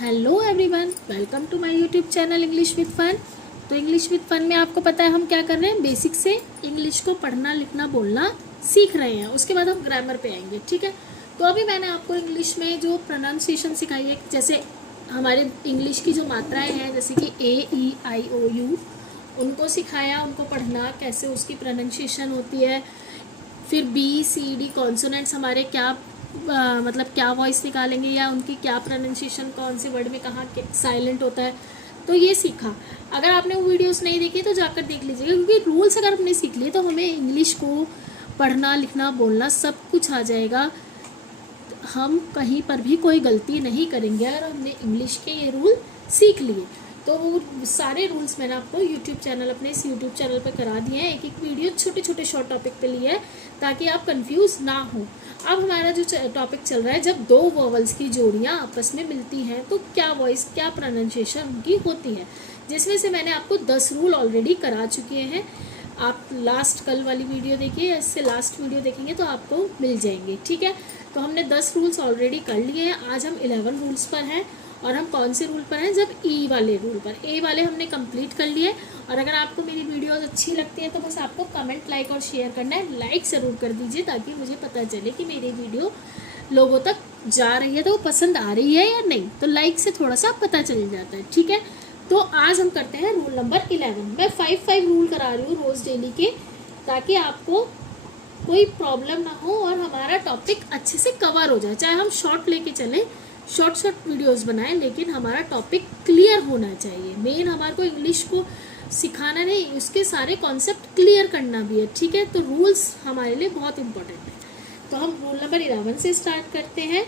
Hello everyone, welcome to my YouTube channel English with fun. तो English with fun में आपको पता है हम क्या कर रहे हैं, बेसिक से इंग्लिश को पढ़ना लिखना बोलना सीख रहे हैं। उसके बाद हम ग्रामर पे आएंगे, ठीक है। तो अभी मैंने आपको इंग्लिश में जो प्रोनाउंसिएशन सिखाई है, जैसे हमारे इंग्लिश की जो मात्राएं हैं, जैसे कि A E I O U, उनको सिखाया, उनको पढ़ना कैसे उसकी प्रोनाउंसिएशन होती है। फिर B C D कॉन्सोनेंट्स हमारे क्या मतलब क्या वॉइस निकालेंगे या उनकी क्या प्रोनाउंसिएशन कौन से वर्ड में कहाँ साइलेंट होता है, तो ये सीखा। अगर आपने वो वीडियोस नहीं देखी तो जाकर देख लीजिएगा, क्योंकि रूल्स अगर हमने सीख लिए तो हमें इंग्लिश को पढ़ना लिखना बोलना सब कुछ आ जाएगा। हम कहीं पर भी कोई गलती नहीं करेंगे अगर हमने इंग्लिश के ये रूल सीख लिए। तो वो सारे रूल्स मैंने आपको यूट्यूब चैनल, अपने इस यूट्यूब चैनल पर करा दिए हैं। एक एक वीडियो छोटे छोटे शॉर्ट टॉपिक पे लिए है ताकि आप कंफ्यूज ना हो। अब हमारा जो टॉपिक चल रहा है, जब दो वोवल्स की जोड़ियाँ आपस में मिलती हैं तो क्या वॉइस, क्या प्रोनाउंसिएशन उनकी होती है, जिसमें से मैंने आपको 10 रूल ऑलरेडी करा चुके हैं। आप लास्ट कल वाली वीडियो देखिए, इससे लास्ट वीडियो देखेंगे तो आपको मिल जाएंगे, ठीक है। तो हमने 10 रूल्स ऑलरेडी कर लिए हैं। आज हम 11 रूल्स पर हैं। और हम कौन से रूल पर हैं, जब ई वाले रूल पर। ए वाले हमने कंप्लीट कर लिए। और अगर आपको मेरी वीडियोस अच्छी लगती है तो बस आपको कमेंट, लाइक और शेयर करना है। लाइक ज़रूर कर दीजिए ताकि मुझे पता चले कि मेरी वीडियो लोगों तक जा रही है, तो वो पसंद आ रही है या नहीं। तो लाइक से थोड़ा सा पता चल जाता है, ठीक है। तो आज हम करते हैं रूल नंबर 11। मैं 5 रूल करा रही हूँ रोज़ डेली के, ताकि आपको कोई प्रॉब्लम ना हो और हमारा टॉपिक अच्छे से कवर हो जाए। चाहे हम शॉर्ट लेके चलें, शॉर्ट वीडियोस बनाएं, लेकिन हमारा टॉपिक क्लियर होना चाहिए। मेन हमारे को इंग्लिश को सिखाना नहीं, उसके सारे कॉन्सेप्ट क्लियर करना भी है, ठीक है। तो रूल्स हमारे लिए बहुत इंपॉर्टेंट है। तो हम रूल नंबर 11 से स्टार्ट करते हैं।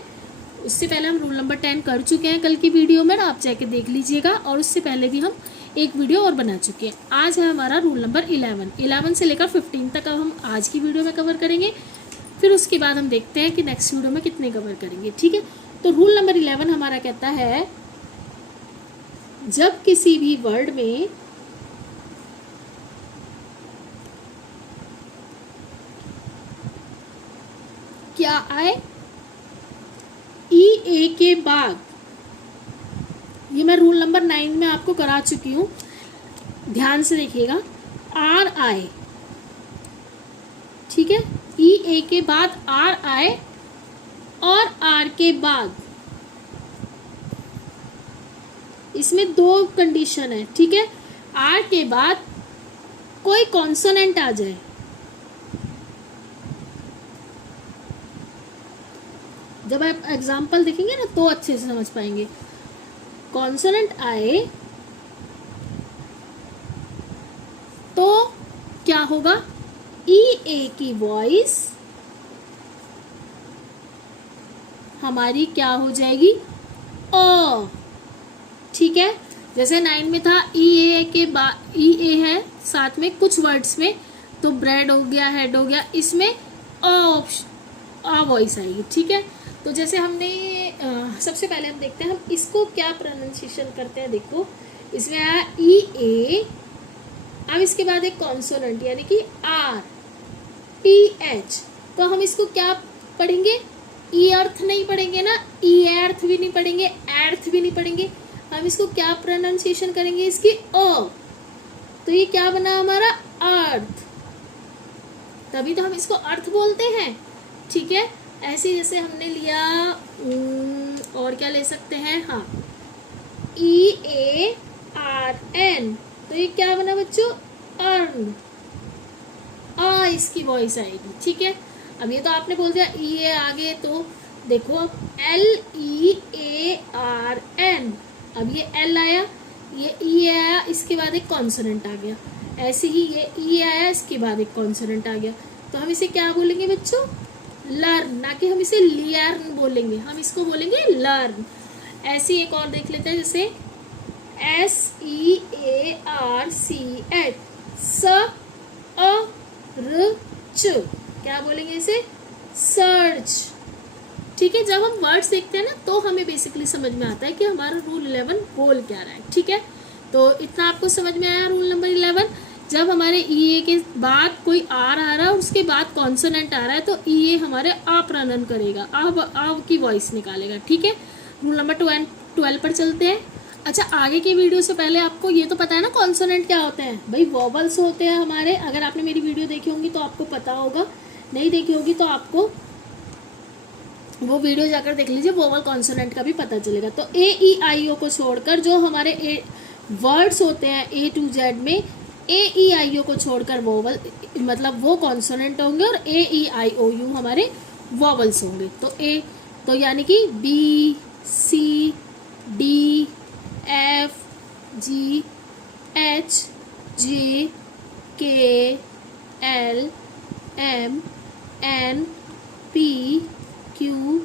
उससे पहले हम रूल नंबर 10 कर चुके हैं कल की वीडियो में, आप जाके देख लीजिएगा। और उससे पहले भी हम एक वीडियो और बना चुके हैं। आज है हमारा रूल नंबर 11 से लेकर 15 तक अब हम आज की वीडियो में कवर करेंगे। फिर उसके बाद हम देखते हैं कि नेक्स्ट वीडियो में कितने कवर करेंगे, ठीक है। तो रूल नंबर 11 हमारा कहता है, जब किसी भी वर्ड में क्या आए, E A के बाद, ये मैं रूल नंबर 9 में आपको करा चुकी हूँ, ध्यान से देखिएगा। R आए, ठीक है। E A के बाद R आए और R के बाद, इसमें दो कंडीशन है, ठीक है। R के बाद कोई कॉन्सोनेंट आ जाए, जब आप एग्जाम्पल देखेंगे ना तो अच्छे से समझ पाएंगे। कॉन्सोनेंट आए तो क्या होगा, E A की वॉइस हमारी क्या हो जाएगी, ओ, ठीक है। जैसे 9 में था E A के बाद, E A है साथ में कुछ वर्ड्स में, तो ब्रेड हो गया, हेड हो गया, इसमें आ वॉइस आएगी, ठीक है। तो जैसे हमने सबसे पहले हम देखते हैं हम इसको क्या प्रोनाउंसिएशन करते हैं। देखो इसमें आया E A, अब इसके बाद एक कॉन्सोनेंट यानी कि R T H, तो हम इसको क्या पढ़ेंगे, ई अर्थ नहीं पढ़ेंगे ना, ई अर्थ भी नहीं पढ़ेंगे, अर्थ भी नहीं पढ़ेंगे, हम इसको क्या प्रोनाउंसिएशन करेंगे, इसकी ओ। तो ये क्या बना हमारा, अर्थ। तभी तो हम इसको अर्थ बोलते हैं, ठीक है। ऐसे जैसे हमने लिया, और क्या ले सकते हैं, हाँ, EARN, तो ये क्या बना बच्चों, अर्न। आ इसकी वॉइस आएगी, ठीक है। अब ये तो आपने बोल दिया ई ए आगे, तो देखो अब LEARN, अब ये L आया, ये E आया, इसके बाद एक कॉन्सोनेंट आ गया। ऐसे ही ये E आया, इसके बाद एक कॉन्सोनेंट आ गया, तो हम इसे क्या बोलेंगे बच्चों, लर्न, ना कि हम इसे लियर्न बोलेंगे, हम इसको बोलेंगे लर्न। ऐसे एक और देख लेते हैं, जैसे SEARCH, क्या बोलेंगे इसे, सर्च, ठीक है। जब हम वर्ड्स देखते हैं ना तो हमें बेसिकली समझ में आता है कि हमारा रूल 11 बोल क्या रहा है, ठीक है। तो इतना आपको समझ में आया रूल नंबर 11। जब हमारे ई ए के बाद कोई आर आ रहा है, उसके बाद कॉन्सोनेंट आ रहा है, तो ई ए हमारे आ प्रणन करेगा, अब की वॉइस निकालेगा, ठीक है। रूल नंबर 12 पर चलते हैं। अच्छा, आगे की वीडियो से पहले आपको ये तो पता है ना कॉन्सोनेंट क्या होते हैं? भाई वॉवल्स होते हैं हमारे। अगर आपने मेरी वीडियो देखी होंगी तो आपको पता होगा, नहीं देखी होगी तो आपको वो वीडियो जाकर देख लीजिए, वोवल कॉन्सोनेंट का भी पता चलेगा। तो ए ई आई ओ को छोड़कर जो हमारे वर्ड्स होते हैं ए टू जेड में, ए ई आई ओ को छोड़कर वोवल मतलब वो कॉन्सोनेंट होंगे और ए ई आई ओ यू हमारे वोवल्स होंगे। तो यानी कि B C D F G H J K L M N P Q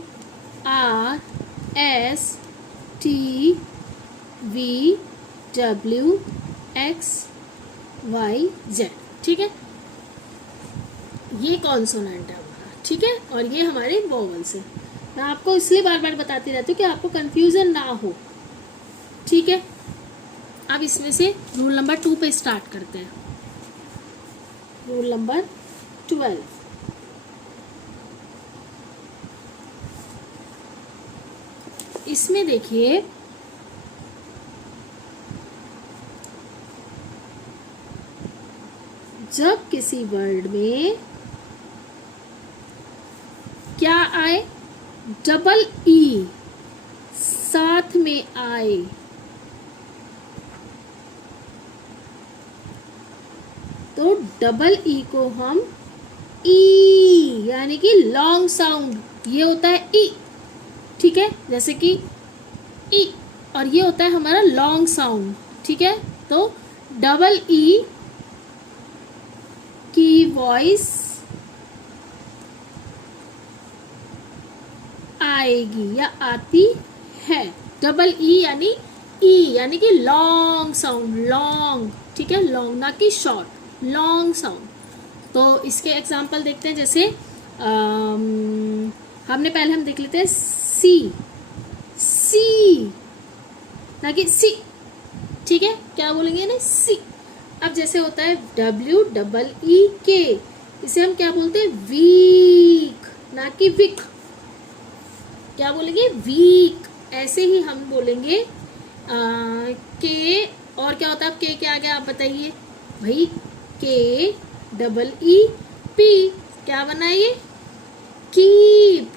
R S T V W X Y Z. ठीक है, ये कॉन्सोनेंट है हमारा। ठीक है, और ये हमारे वोवल्स है। मैं आपको इसलिए बार बार बताती रहती हूँ कि आपको कंफ्यूजन ना हो। ठीक है, अब इसमें से रूल नंबर 2 पे स्टार्ट करते हैं। रूल नंबर 12, इसमें देखिए जब किसी वर्ड में क्या आए, डबल ई साथ में आए, तो डबल ई को हम ई यानी कि लॉन्ग साउंड, ये होता है ई। ठीक है, जैसे कि ई, और ये होता है हमारा लॉन्ग साउंड। ठीक है, तो डबल ई की वॉइस आएगी या आती है। डबल ई यानी कि लॉन्ग साउंड, लॉन्ग। ठीक है, लॉन्ग ना कि शॉर्ट, लॉन्ग साउंड। तो इसके एग्जांपल देखते हैं। जैसे हम देख लेते हैं सी, सी ना कि सी। ठीक है, क्या बोलेंगे ना, सी। अब जैसे होता है डब्ल्यू डबल ई के, इसे हम क्या बोलते हैं, वीक ना कि विक। क्या बोलेंगे, वीक। ऐसे ही हम बोलेंगे के, और क्या होता है के के आगे आप बताइए भाई, के डबल ई पी, क्या बना ये, कीप।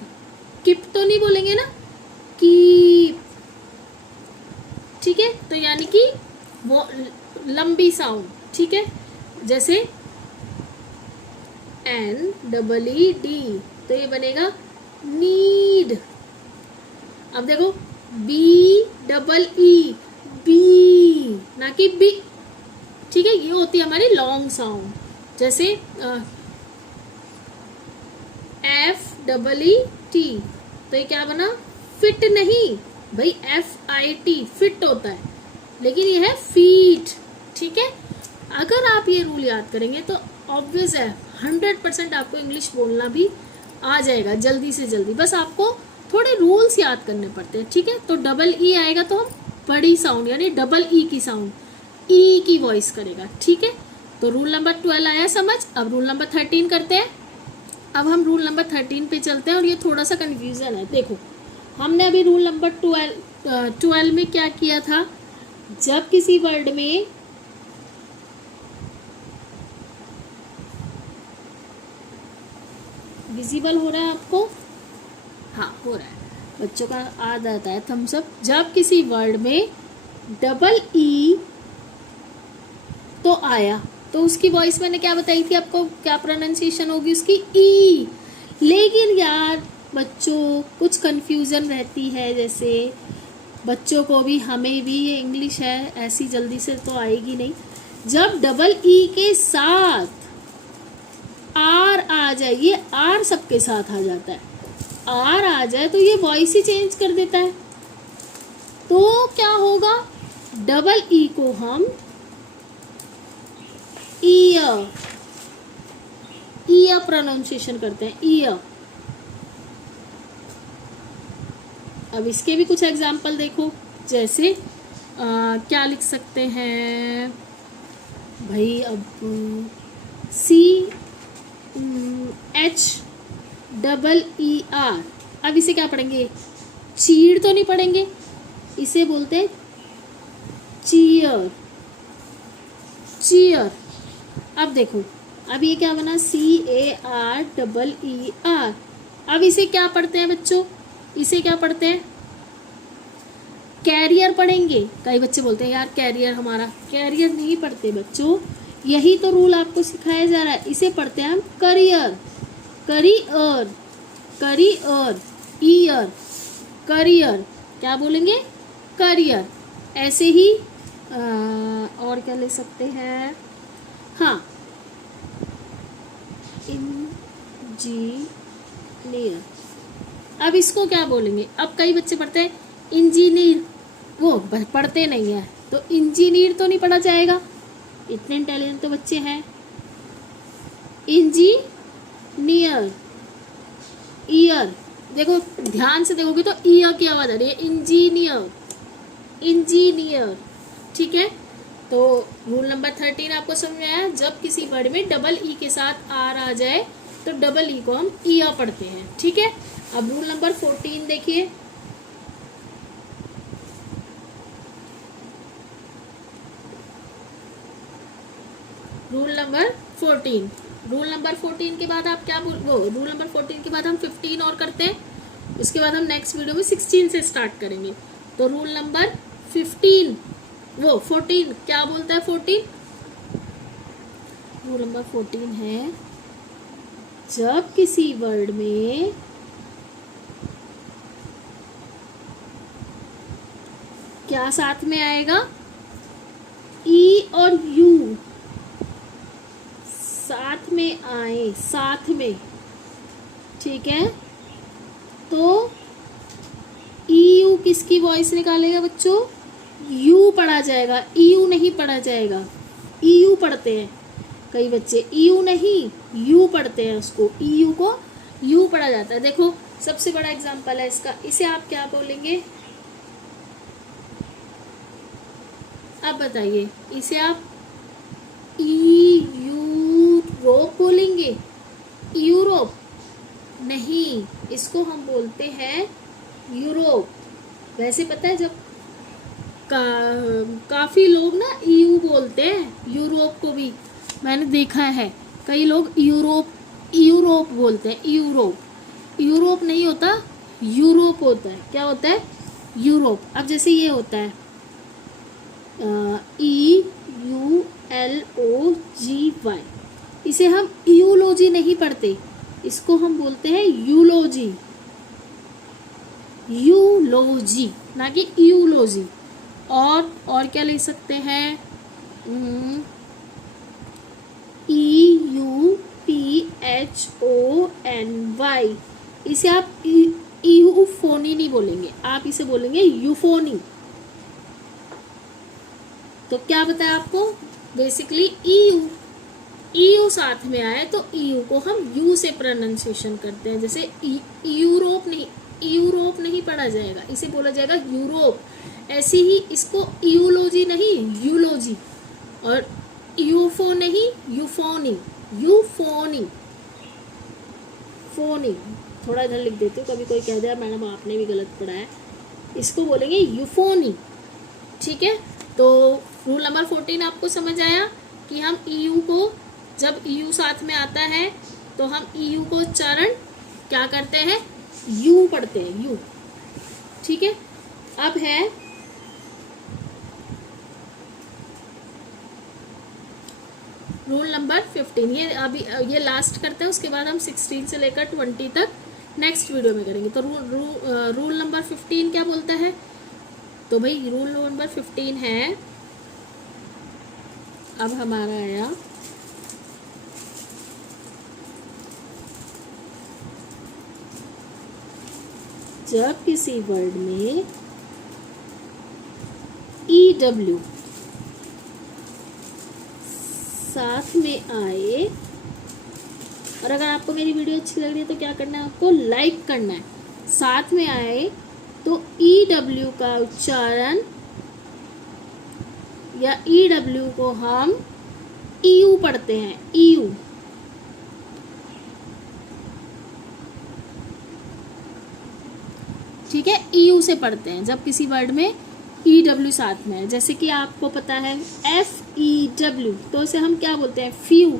कीप तो नहीं बोलेंगे ना, कीप। ठीक है, तो यानी कि वो लंबी साउंड। ठीक है, जैसे एन डबल ई डी, तो ये बनेगा नीड। अब देखो बी डबल ई, बी ना कि बी। ठीक है, ये होती है हमारी लॉन्ग साउंड। जैसे एफ डबल ई टी, तो ये क्या बना, फिट नहीं भाई, एफ आई टी फिट होता है, लेकिन ये है फीट। ठीक है, अगर आप ये रूल याद करेंगे तो ऑब्वियस है 100% आपको इंग्लिश बोलना भी आ जाएगा जल्दी से जल्दी। बस आपको थोड़े रूल्स याद करने पड़ते हैं। ठीक है, तो डबल ई आएगा तो हम बड़ी साउंड यानी डबल ई की साउंड, ई की वॉइस करेगा। ठीक है, तो रूल नंबर 12 आया समझ। अब रूल नंबर 13 करते हैं। अब हम रूल नंबर 13 पे चलते हैं, और ये थोड़ा सा कन्फ्यूजन है। देखो, हमने अभी रूल नंबर 12 में क्या किया था, जब किसी वर्ड में विजिबल हो रहा है आपको, हाँ हो रहा है, बच्चों का आदत है थम्स अप। जब किसी वर्ड में डबल ई तो आया, तो उसकी वॉइस मैंने क्या बताई थी आपको, क्या प्रोनाउंसिएशन होगी उसकी, ई। लेकिन यार बच्चों कुछ कंफ्यूजन रहती है, जैसे बच्चों को भी हमें भी, ये इंग्लिश है ऐसी जल्दी से तो आएगी नहीं। जब डबल ई के साथ आर आ जाए, ये आर सबके साथ आ जाता है, आर आ जाए तो ये वॉइस ही चेंज कर देता है। तो क्या होगा, डबल ई को हम ईयर, ईयर प्रोनाउंसिएशन करते हैं, ईयर। अब इसके भी कुछ एग्जाम्पल देखो। जैसे क्या लिख सकते हैं भाई, अब C H double E R. अब इसे क्या पढ़ेंगे, चीड़ तो नहीं पढ़ेंगे, इसे बोलते हैं चीयर, चीयर। अब देखो, अब ये क्या बना, CAREER। अब इसे क्या पढ़ते हैं बच्चों, इसे क्या पढ़ते हैं, कैरियर पढ़ेंगे। कई बच्चे बोलते हैं यार कैरियर हमारा, कैरियर नहीं पढ़ते बच्चों, यही तो रूल आपको सिखाया जा रहा है। इसे पढ़ते हैं हम career, career, career, year, career, क्या बोलेंगे, करियर। ऐसे ही और क्या ले सकते हैं, हाँ, इंजीनियर। अब इसको क्या बोलेंगे, अब कई बच्चे पढ़ते हैं इंजीनियर, वो पढ़ते नहीं है, तो इंजीनियर तो नहीं पढ़ा जाएगा, इतने इंटेलिजेंट तो बच्चे हैं। इंजीनियर, ईयर, देखो ध्यान से देखोगे तो ईयर की आवाज आ रही है, इंजीनियर, इंजीनियर। ठीक है, तो रूल नंबर 13 आपको समझ में आया। जब किसी वर्ड में डबल ई के साथ आर आ जाए तो डबल ई को हम ईयर पढ़ते हैं। ठीक है, अब रूल नंबर 14 देखिए, रूल नंबर 14। रूल नंबर 14 के बाद आप क्या बोल, वो रूल नंबर 14 के बाद हम 15 और करते हैं, उसके बाद हम नेक्स्ट वीडियो में 16 से स्टार्ट करेंगे। तो रूल नंबर 15, वो 14 क्या बोलता है, 14 रूल नंबर 14 है, जब किसी वर्ड में क्या साथ में आएगा, ई और यू साथ में आए, साथ में, ठीक है, तो यू किसकी वॉइस निकालेगा बच्चों, यू पढ़ा जाएगा, यू नहीं पढ़ा जाएगा, यू पढ़ते हैं कई बच्चे, यू नहीं यू पढ़ते हैं, उसको यू को यू पढ़ा जाता है। देखो सबसे बड़ा एग्जांपल है इसका, इसे आप क्या बोलेंगे, अब बताइए, इसे आप यूरोप बोलेंगे, यूरोप नहीं, इसको हम बोलते हैं यूरोप। वैसे पता है जब काफी लोग ना ईयू बोलते हैं, यूरोप को भी मैंने देखा है, कई लोग यूरोप यूरोप बोलते हैं, यूरोप, यूरोप नहीं होता, यूरोप होता है, क्या होता है, यूरोप। अब जैसे ये होता है EULOGY, इसे हम यूलॉजी नहीं पढ़ते, इसको हम बोलते हैं यूलॉजी, यूलॉजी ना कि यूलॉजी। और क्या ले सकते हैं, EUPHONY, इसे आप यूफोनी नहीं बोलेंगे, आप इसे बोलेंगे यूफोनी। तो क्या बताया आपको, बेसिकली ईयू साथ में आए तो ईयू को हम यू से प्रोनाउंसिएशन करते हैं, जैसे यूरोप नहीं पढ़ा जाएगा, इसे बोला जाएगा यूरोप। ऐसे ही इसको यूलॉजी नहीं यूलॉजी, और यूफो नहीं यूफोनी, यूफोनी, फोनी। थोड़ा इधर लिख देती हूँ, कभी कोई कह दिया मैडम आपने भी गलत पढ़ा है, इसको बोलेंगे यूफोनी। ठीक है, तो रूल नंबर 14 आपको समझ आया कि हम ईयू को, जब ईयू साथ में आता है तो हम ईयू को उच्चारण क्या करते हैं, यू पढ़ते हैं, यू। ठीक है, अब है रूल नंबर 15, ये अभी ये लास्ट करते हैं, उसके बाद हम 16 से लेकर 20 तक नेक्स्ट वीडियो में करेंगे। तो रूल नंबर 15 क्या बोलता है, तो भाई रूल नंबर 15 है, अब हमारा आया जब किसी वर्ड में EW साथ में आए, और अगर आपको मेरी वीडियो अच्छी लग रही है तो क्या करना है, आपको लाइक करना है। साथ में आए तो EW का उच्चारण, या EW को हम EU पढ़ते हैं, EU। ठीक है, EU से पढ़ते हैं, जब किसी वर्ड में ई डब्ल्यू साथ में है। जैसे कि आपको पता है FEW, तो इसे हम क्या बोलते हैं, फ्यू,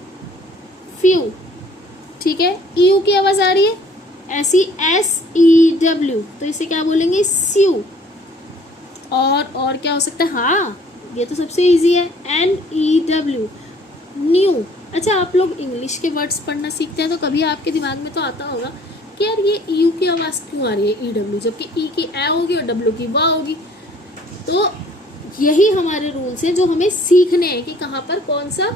फ्यू, ठीक है। EU की आवाज़ आ रही है, ऐसी SEW, तो इसे क्या बोलेंगे, स्यू। और क्या हो सकता है, हाँ ये तो सबसे इजी है, NEW, न्यू। अच्छा, आप लोग इंग्लिश के वर्ड्स पढ़ना सीखते हैं तो कभी आपके दिमाग में तो आता होगा कि यार ये EU की आवाज़ क्यों आ रही है, EW, जबकि E की ए होगी और W की वा होगी। तो यही हमारे रूल्स हैं जो हमें सीखने हैं कि कहाँ पर कौन सा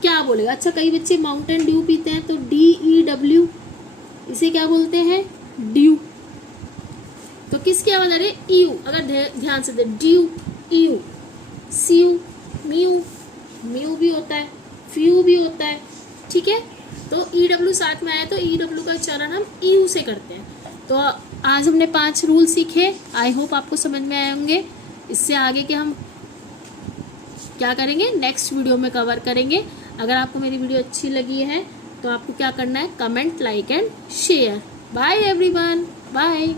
क्या बोलेगा। अच्छा, कई बच्चे माउंटेन ड्यू पीते हैं तो DEW, इसे क्या बोलते हैं, ड्यू। तो किसकी आवाज़ आ रही है, EU। अगर ध्यान से दे, ड्यू, EU, सीयू, म्यू, म्यू भी होता है, फ्यू भी होता है, ठीक है। तो EW साथ में आया तो EW का उच्चारण हम EU से करते हैं। तो आज हमने 5 रूल सीखे, आई होप आपको समझ में आए होंगे। इससे आगे के हम क्या करेंगे, नेक्स्ट वीडियो में कवर करेंगे। अगर आपको मेरी वीडियो अच्छी लगी है तो आपको क्या करना है, comment, like and share. Bye everyone, bye.